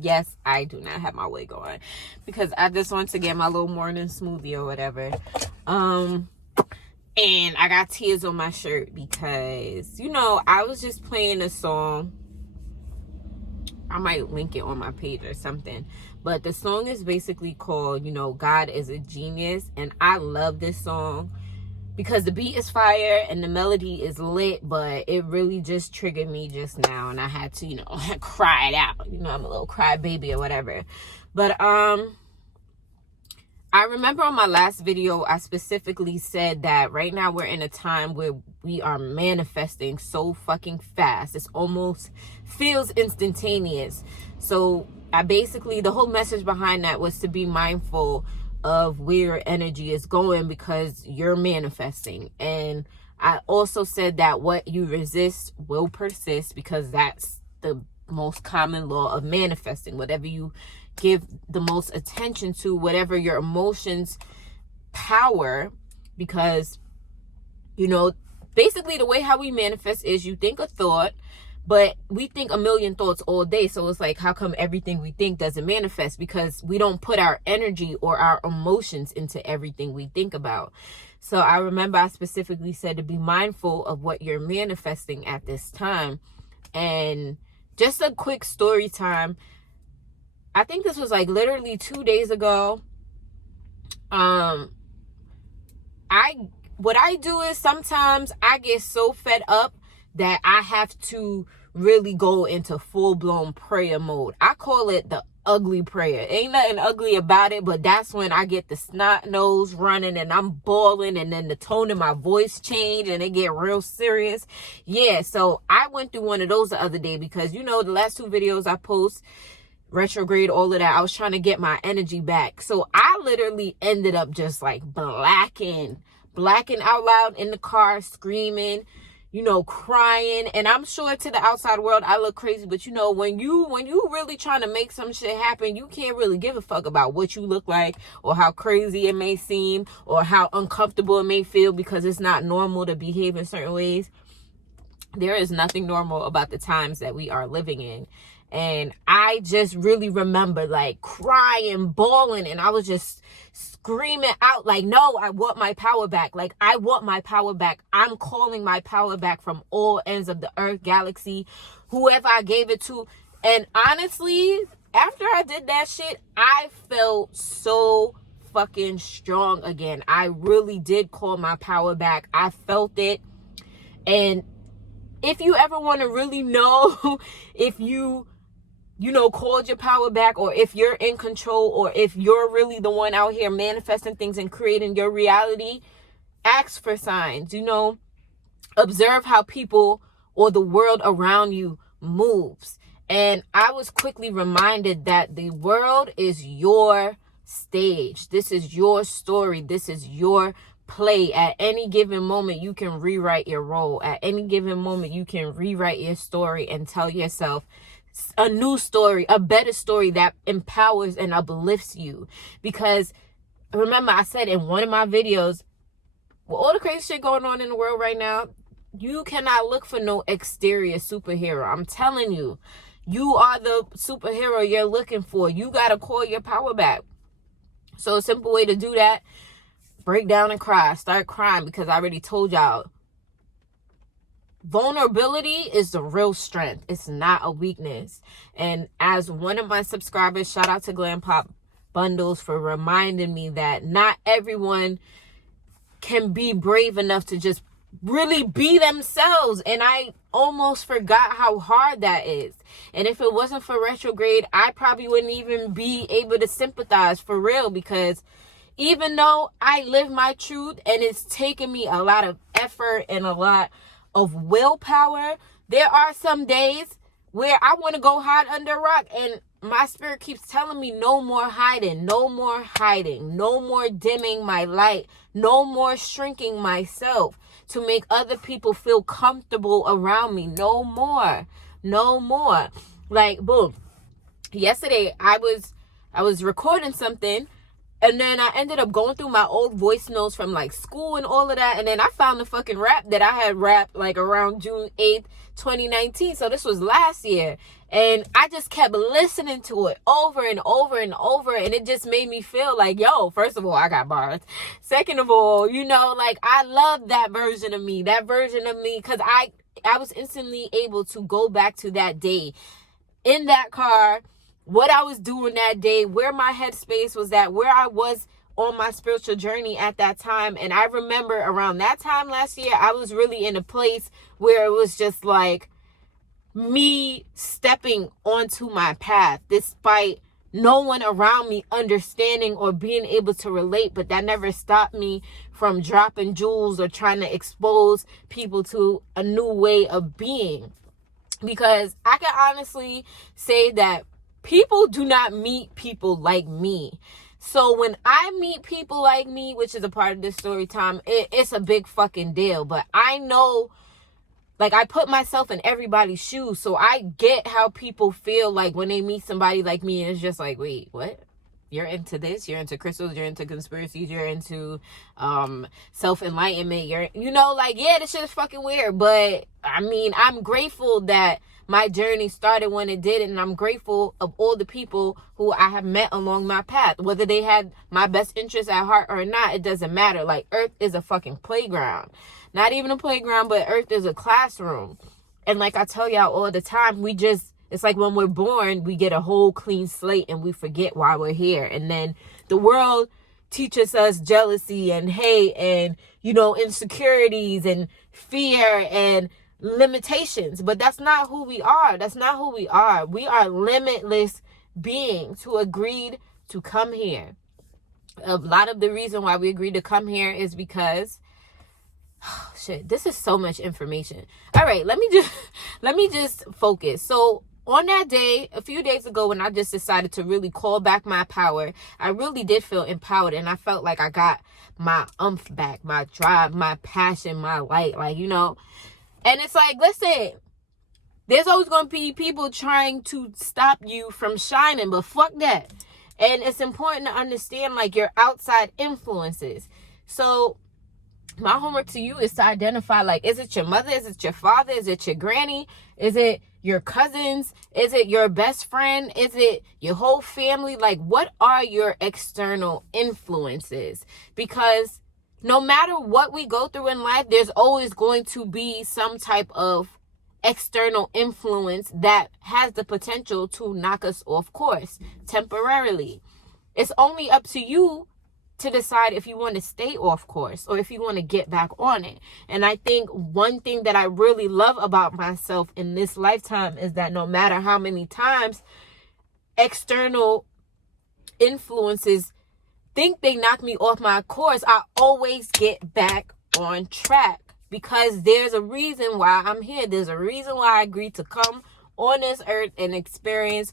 Yes, I do not have my wig on because I just want to get my little morning smoothie or whatever. And I got tears on my shirt because, I was just playing a song. I might link it on my page or something. But the song is basically called, God is a Genius. And I love this song because the beat is fire and the melody is lit, but it really just triggered me just now. And I had to, cry it out. I'm a little cry baby or whatever. But I remember on my last video, I specifically said that right now we're in a time where we are manifesting so fucking fast. It almost feels instantaneous. So the whole message behind that was to be mindful of where your energy is going because you're manifesting. And I also said that what you resist will persist because that's the most common law of manifesting. Whatever you give the most attention to, whatever your emotions power, because basically the way how we manifest is you think a thought, but we think a million thoughts all day. So it's like, how come everything we think doesn't manifest? Because we don't put our energy or our emotions into everything we think about. So I remember I specifically said to be mindful of what you're manifesting at this time. And just a quick story time. I think this was like literally 2 days ago. What I do is sometimes I get so fed up that I have to really go into full-blown prayer mode. I call it the ugly prayer. Ain't nothing ugly about it, but that's when I get the snot nose running and I'm bawling, and then the tone of my voice change and it get real serious. Yeah, so I went through one of those the other day because the last 2 videos I post, retrograde, all of that, I was trying to get my energy back. So I literally ended up just like blacking out loud in the car, screaming, crying. And I'm sure to the outside world I look crazy, but when you really trying to make some shit happen, you can't really give a fuck about what you look like or how crazy it may seem or how uncomfortable it may feel, because it's not normal to behave in certain ways. There is nothing normal about the times that we are living in. And I just really remember like crying, bawling, and I was just screaming out like, no, I want my power back. Like, I want my power back. I'm calling my power back from all ends of the earth, galaxy, whoever I gave it to. And honestly, after I did that shit, I felt so fucking strong again. I really did call my power back. I felt it. And if you ever want to really know if you called your power back, or if you're in control, or if you're really the one out here manifesting things and creating your reality, ask for signs. Observe how people or the world around you moves. And I was quickly reminded that the world is your stage. This is your story. This is your play. At any given moment, you can rewrite your role. At any given moment, you can rewrite your story and tell yourself a new story, a better story that empowers and uplifts you. Because remember, I said in one of my videos, with all the crazy shit going on in the world right now, you cannot look for no exterior superhero. I'm telling you, you are the superhero you're looking for. You got to call your power back. So a simple way to do that, break down and cry. Start crying, because I already told y'all, vulnerability is the real strength. It's not a weakness. And as one of my subscribers, shout out to Glam Pop Bundles for reminding me that not everyone can be brave enough to just really be themselves. And I almost forgot how hard that is. And if it wasn't for retrograde, I probably wouldn't even be able to sympathize for real, because even though I live my truth and it's taken me a lot of effort and a lot of willpower, there are some days where I want to go hide under a rock, and my spirit keeps telling me no more hiding, no more hiding, no more dimming my light, no more shrinking myself to make other people feel comfortable around me. No more. Like, boom. Yesterday I was recording something, And then I ended up going through my old voice notes from like school and all of that. And then I found the fucking rap that I had rapped like around June 8th, 2019. So this was last year. And I just kept listening to it over and over and over. And it just made me feel like, yo, first of all, I got bars. Second of all, you know, like I love that version of me. Because I was instantly able to go back to that day in that car, what I was doing that day, where my headspace was at, where I was on my spiritual journey at that time. And I remember around that time last year, I was really in a place where it was just like me stepping onto my path despite no one around me understanding or being able to relate. But that never stopped me from dropping jewels or trying to expose people to a new way of being. Because I can honestly say that people do not meet people like me. So when I meet people like me, which is a part of this story time, it's a big fucking deal. But I know, like, I put myself in everybody's shoes. So I get how people feel like when they meet somebody like me. And it's just like, wait, what? You're into this? You're into crystals? You're into conspiracies? You're into self-enlightenment? You're, you know, like, yeah, this shit is fucking weird. But, I mean, I'm grateful that my journey started when it did, and I'm grateful of all the people who I have met along my path. Whether they had my best interests at heart or not, it doesn't matter. Like, Earth is a fucking playground. Not even a playground, but Earth is a classroom. And like I tell y'all all the time, it's like when we're born, we get a whole clean slate and we forget why we're here. And then the world teaches us jealousy and hate and, you know, insecurities and fear and limitations. But that's not who we are. We are limitless beings who agreed to come here. A lot of the reason why we agreed to come here is because shit, this is so much information. All right, let me just focus. So on that day, a few days ago, when I just decided to really call back my power, I really did feel empowered, and I felt like I got my oomph back, my drive, my passion, my light, like, you know. And it's like, listen, there's always going to be people trying to stop you from shining, but fuck that. And it's important to understand, like, your outside influences. So my homework to you is to identify, like, is it your mother? Is it your father? Is it your granny? Is it your cousins? Is it your best friend? Is it your whole family? Like, what are your external influences? Because no matter what we go through in life, there's always going to be some type of external influence that has the potential to knock us off course temporarily. It's only up to you to decide if you want to stay off course or if you want to get back on it. And I think one thing that I really love about myself in this lifetime is that no matter how many times external influences think they knock me off my course, I always get back on track, because there's a reason why I'm here. There's a reason why I agreed to come on this earth and experience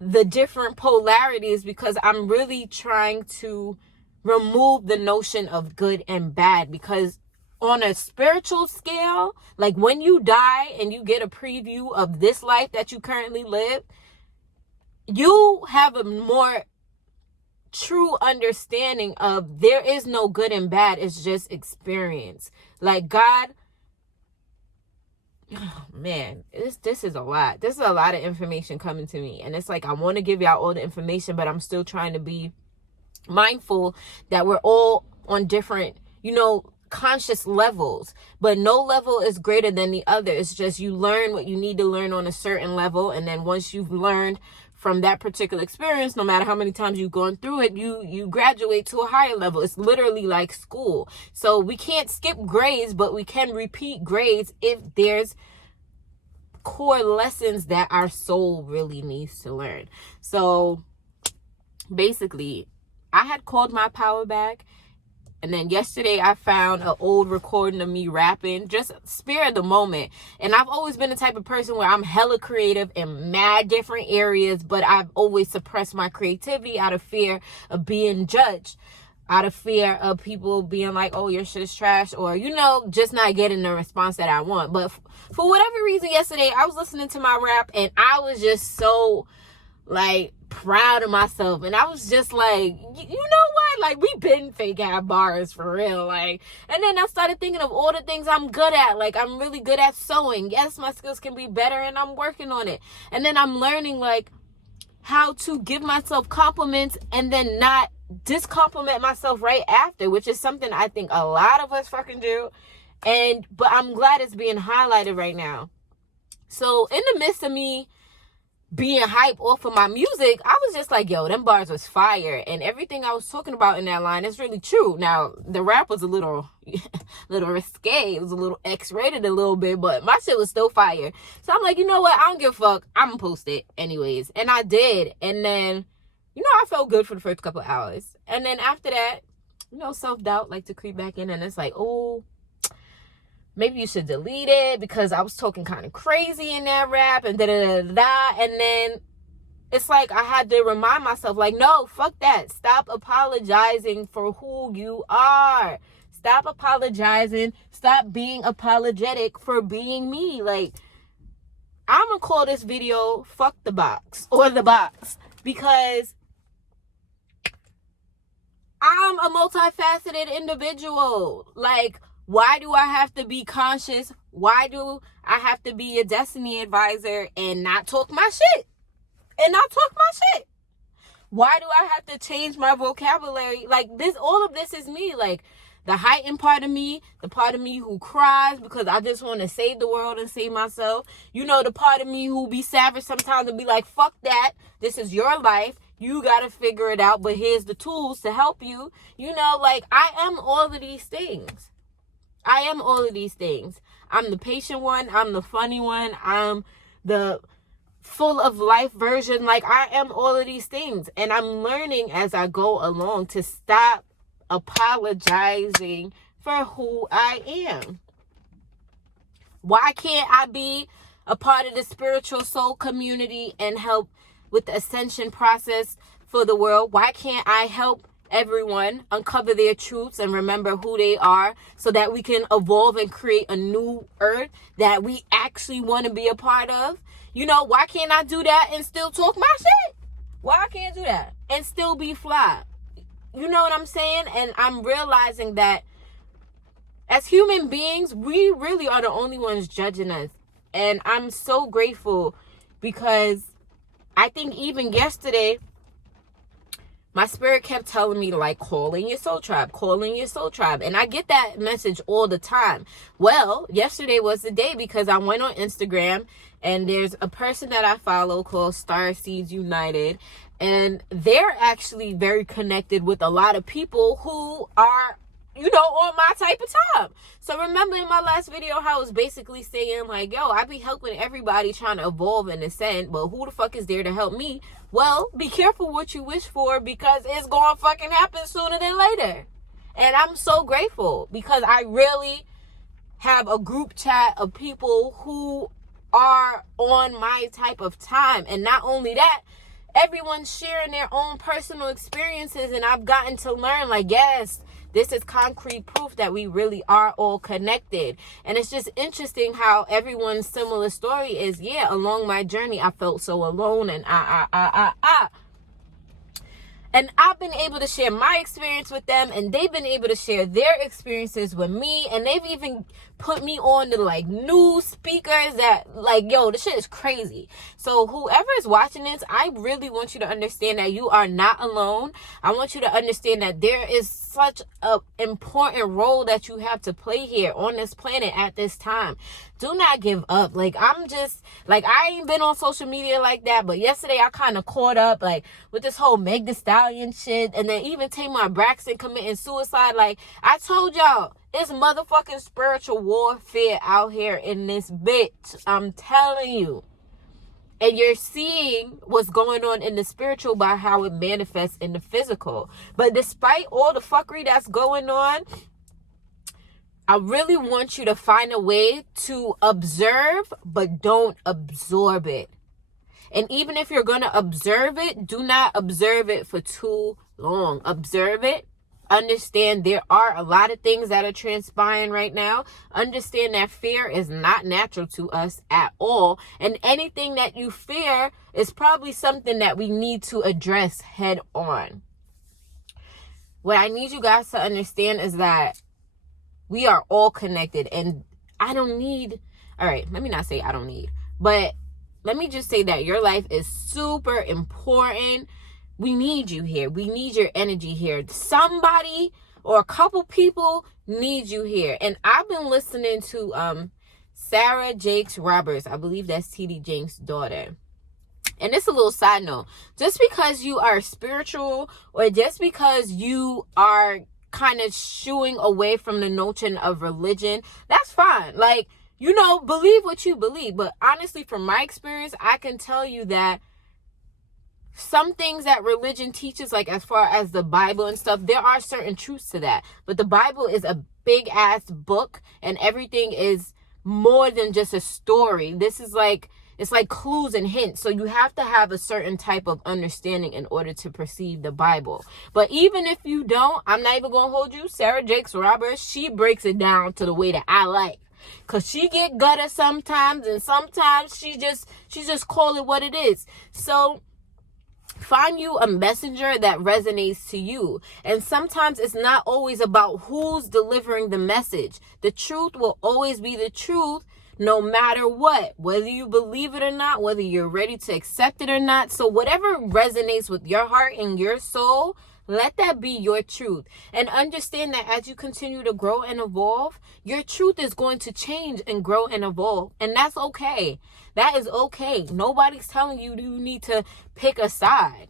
the different polarities, because I'm really trying to remove the notion of good and bad. Because on a spiritual scale, like when you die and you get a preview of this life that you currently live, you have a more true understanding of there is no good and bad. It's just experience. Like God, oh man, this is a lot. This is a lot of information coming to me, and it's like I want to give y'all all the information, but I'm still trying to be mindful that we're all on different, you know, conscious levels, but no level is greater than the other. It's just you learn what you need to learn on a certain level, and then once you've learned from that particular experience, no matter how many times you've gone through it, you graduate to a higher level. It's literally like school. So we can't skip grades, but we can repeat grades if there's core lessons that our soul really needs to learn. So basically, I had called my power back. And then yesterday I found an old recording of me rapping, just spare of the moment. And I've always been the type of person where I'm hella creative in mad different areas, but I've always suppressed my creativity out of fear of being judged, out of fear of people being like, oh, your shit is trash, or, you know, just not getting the response that I want. But for whatever reason yesterday, I was listening to my rap and I was just so like proud of myself. And I was just like, you know what? Like, we been fake out bars for real. Like, and then I started thinking of all the things I'm good at. Like, I'm really good at sewing. Yes, my skills can be better and I'm working on it. And then I'm learning like how to give myself compliments and then not discompliment myself right after, which is something I think a lot of us fucking do. But I'm glad it's being highlighted right now. So in the midst of me being hype off of my music, I was just like, yo, them bars was fire. And everything I was talking about in that line is really true. Now, the rap was a little risque. It was a little X-rated a little bit, but my shit was still fire. So I'm like, you know what? I don't give a fuck. I'm gonna post it anyways. And I did. And then, I felt good for the first couple of hours. And then after that, self-doubt like to creep back in. And it's like, oh, maybe you should delete it because I was talking kind of crazy in that rap and da-da-da-da. And then it's like I had to remind myself, like, no, fuck that. Stop apologizing for who you are. Stop apologizing. Stop being apologetic for being me. Like, I'm going to call this video Fuck the Box or The Box because I'm a multifaceted individual. Like, why do I have to be conscious? Why do I have to be a destiny advisor and not talk my shit? Why do I have to change my vocabulary? Like, all of this is me. Like, the heightened part of me, the part of me who cries because I just want to save the world and save myself. The part of me who be savage sometimes and be like, fuck that. This is your life. You got to figure it out, but here's the tools to help you. Like, I am all of these things. I'm the patient one. I'm the funny one. I'm the full of life version. Like, I am all of these things. And I'm learning as I go along to stop apologizing for who I am. Why can't I be a part of the spiritual soul community and help with the ascension process for the world? Why can't I help everyone uncover their truths and remember who they are so that we can evolve and create a new earth that we actually want to be a part of? Why can't I do that and still talk my shit? Why I can't do that and still be fly? You know what I'm saying? And I'm realizing that as human beings, we really are the only ones judging us. And I'm so grateful because I think even yesterday, my spirit kept telling me, like, calling your soul tribe. And I get that message all the time. Well, yesterday was the day because I went on Instagram and there's a person that I follow called Star Seeds United. And they're actually very connected with a lot of people who are, on my type of time. So remember in my last video how I was basically saying, like, yo, I be helping everybody trying to evolve and ascend, but who the fuck is there to help me? Well, be careful what you wish for because it's going to fucking happen sooner than later. And I'm so grateful because I really have a group chat of people who are on my type of time. And not only that, everyone's sharing their own personal experiences. And I've gotten to learn, like, yes, this is concrete proof that we really are all connected. And it's just interesting how everyone's similar story is, yeah, along my journey, I felt so alone and And I've been able to share my experience with them, and they've been able to share their experiences with me, and they've even put me on to, like, new speakers that, like, yo, this shit is crazy. So whoever is watching this, I really want you to understand that you are not alone. I want you to understand that there is such an important role that you have to play here on this planet at this time. Do not give up. Like, I ain't been on social media like that, but yesterday I kind of caught up, like, with this whole Meg Thee Stallion shit, and then even Tamar Braxton committing suicide. Like, I told y'all, it's motherfucking spiritual warfare out here in this bitch. I'm telling you. And you're seeing what's going on in the spiritual by how it manifests in the physical. But despite all the fuckery that's going on, I really want you to find a way to observe, but don't absorb it. And even if you're going to observe it, do not observe it for too long. Observe it, Understand there are a lot of things that are transpiring right now. Understand that fear is not natural to us at all. And anything that you fear is probably something that we need to address head on. What I need you guys to understand is that we are all connected. And I don't need, all right, let me not say I don't need, but let me just say that your life is super important. We need you here. We need your energy here. Somebody or a couple people need you here. And I've been listening to Sarah Jakes Roberts. I believe that's T.D. Jakes' daughter. And it's a little side note. Just because you are spiritual or just because you are kind of shooing away from the notion of religion, that's fine. Like, you know, believe what you believe. But honestly, from my experience, I can tell you that some things that religion teaches, like as far as the Bible and stuff, there are certain truths to that. But the Bible is a big ass book and everything is more than just a story. This is like, it's like clues and hints. So you have to have a certain type of understanding in order to perceive the Bible. But even if you don't, I'm not even going to hold you. Sarah Jakes Roberts, she breaks it down to the way that I like. Because she get gutter sometimes and sometimes she just call it what it is. So find you a messenger that resonates to you. And sometimes it's not always about who's delivering the message. The truth will always be the truth no matter what. Whether you believe it or not, whether you're ready to accept it or not. So whatever resonates with your heart and your soul, let that be your truth. And understand that as you continue to grow and evolve, your truth is going to change and grow and evolve. And that's okay. That is okay. Nobody's telling you you need to pick a side.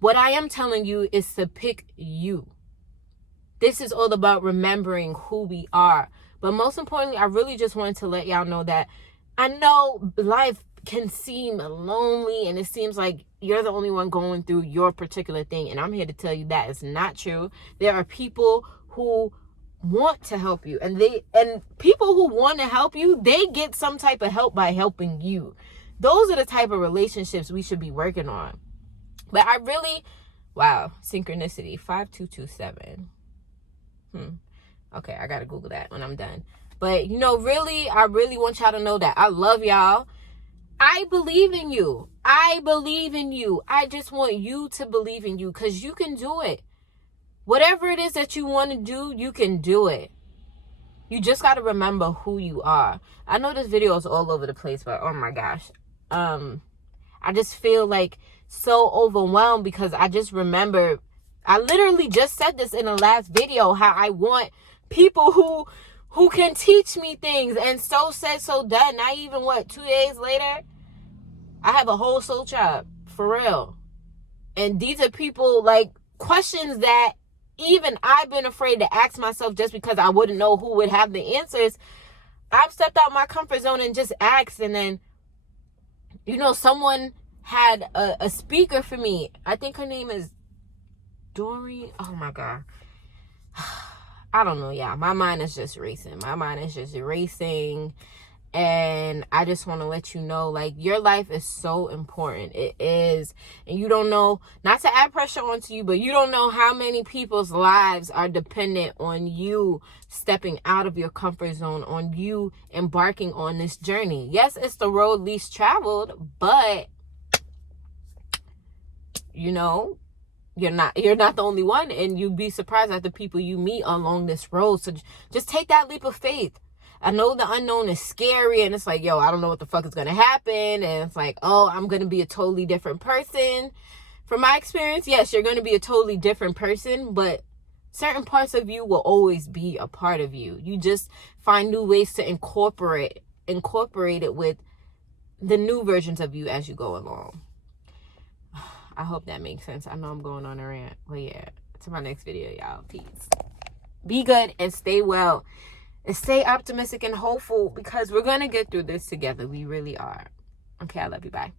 What I am telling you is to pick you. This is all about remembering who we are. But most importantly, I really just wanted to let y'all know that I know life can seem lonely and it seems like you're the only one going through your particular thing. And I'm here to tell you that is not true. There are people who want to help you and people who want to help you, they get some type of help by helping you. Those are the type of relationships we should be working on. But I really, wow, synchronicity 5227. Okay, I gotta Google that when I'm done. But you know, really, I really want y'all to know that I love y'all. I believe in you. I believe in you. I just want you to believe in you because you can do it. Whatever it is that you want to do, you can do it. You just got to remember who you are. I know this video is all over the place, but oh my gosh. I just feel like so overwhelmed because I just remember, I literally just said this in the last video, how I want people who can teach me things, and so said, so done. Not even 2 days later, I have a whole soul tribe, for real. And these are people, like, questions that even I've been afraid to ask myself just because I wouldn't know who would have the answers. I've stepped out my comfort zone and just asked, and then, you know, someone had a speaker for me. I think her name is Dory. Oh my God. I don't know, y'all. My mind is just racing. And I just want to let you know, like, your life is so important. It is. And you don't know, not to add pressure onto you, but you don't know how many people's lives are dependent on you stepping out of your comfort zone, on you embarking on this journey. Yes, it's the road least traveled, but, you know, you're not the only one, and you'd be surprised at the people you meet along this road. So just take that leap of faith. I know the unknown is scary, and it's like, yo, I don't know what the fuck is going to happen. And it's like, oh, I'm going to be a totally different person. From my experience, yes, you're going to be a totally different person, but certain parts of you will always be a part of you. You just find new ways to incorporate it with the new versions of you as you go along. I hope that makes sense. I know I'm going on a rant. But yeah, to my next video, y'all. Peace. Be good and stay well. And stay optimistic and hopeful because we're going to get through this together. We really are. Okay, I love you. Bye.